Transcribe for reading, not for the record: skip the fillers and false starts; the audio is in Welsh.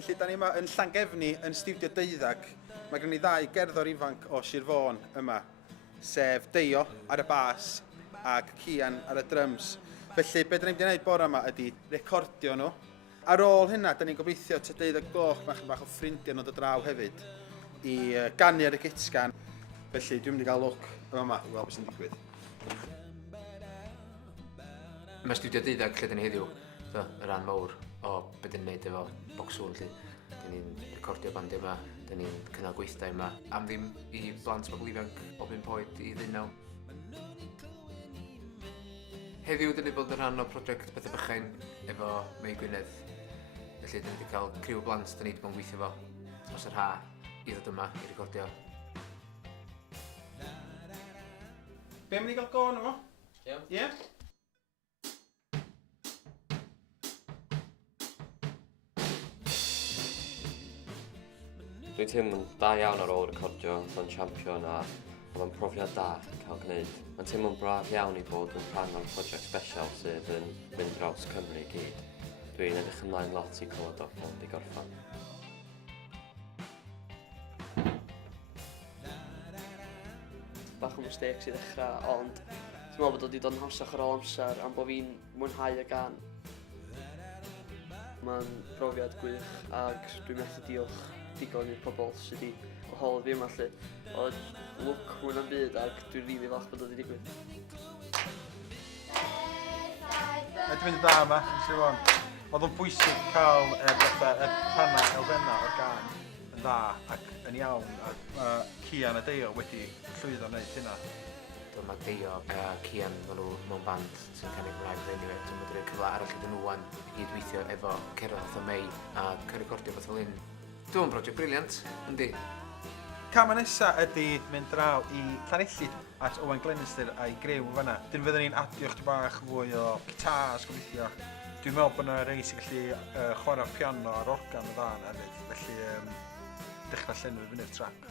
Felly, da ni yma yn Llangefni yn Studio 12. Mae gen i ddau gerddor ifanc o Sir Fôn yma, sef Deio ar y bas ac Cian ar y drums. Felly, be da ni'n gwneud bore yma ydy recordio nhw. Ar ôl hynna, da ni'n gobeithio tua 12 bach o ffrindiau nhw dod draw hefyd i ganu ar y gitsgan. Felly, dwi'n mynd i gael look yma i weld beth sy'n digwydd. Mae Studio 12 lle da ni heddiw, y rhan mawr o beth ni'n gwneud efo Bocsŵl. Da ni'n recordio bandi yma, da ni'n cynnal gweithdau yma. Am ddim i blant bobl ifanc o 5 oed i 19. Heddiw, da ni bod yn rhan o prosiect Pethau Bychain efo Mei Gwynedd. Felly, da ni wedi cael criw blant da ni wedi bod yn gweithio fo os yr ha i ddod yma i recordio. Be am ni gael go yno fo? Ie? Dwi'n teimlo'n da iawn ar ôl recordio, o'n champion a oedd o'n profiad da cael gwneud. Mae'n teimlo'n braf iawn i bod yn rhan o'r prosiect special sydd yn mynd draws Cymru i gyd. Dwi'n edrych ymlaen lot i clywed o pan di gorffan. Bach o mistakes i ddechrau, ond dwi'n meddwl bod o wedi dod yn hawsach ar ôl amser am bod fi'n mwynhau y gan. Mae'n brofiad gwych ac dwi'n methu diolch digon i'r pobl sydd wedi wahodd fi yma lly. Oedd look mwy na'n byd ac dwi'n rili falch bod o wedi digwydd. Mae'n mynd yn da yma, yn Sir Fôn. Oedd o'n bwysig cael y rhannau elfennau o'r gan yn dda ac yn iawn. Cian a Deio wedi llwyddo wneud hynna. Mae Deio a Cian nhw mewn band sy'n canu Gymraeg fe anyway. Dwi'n meddwl cyfle arall iddyn nhw wan i gydweithio efo cerdded o Mei a cael recordio fath fel hyn. Dwi'n brosiect briliant, yndi. Cam nesa ydy mynd draw i Llanelli at Owain Glenister a'i grew fan'na. Dyn fyddwn ni'n adio chydig bach fwy o gitars gobeithio. Dwi'n meddwl bod yna rei sy'n gallu chwarae piano a'r organ o dda hefyd. Felly dechrau llenwi fyny'r trac.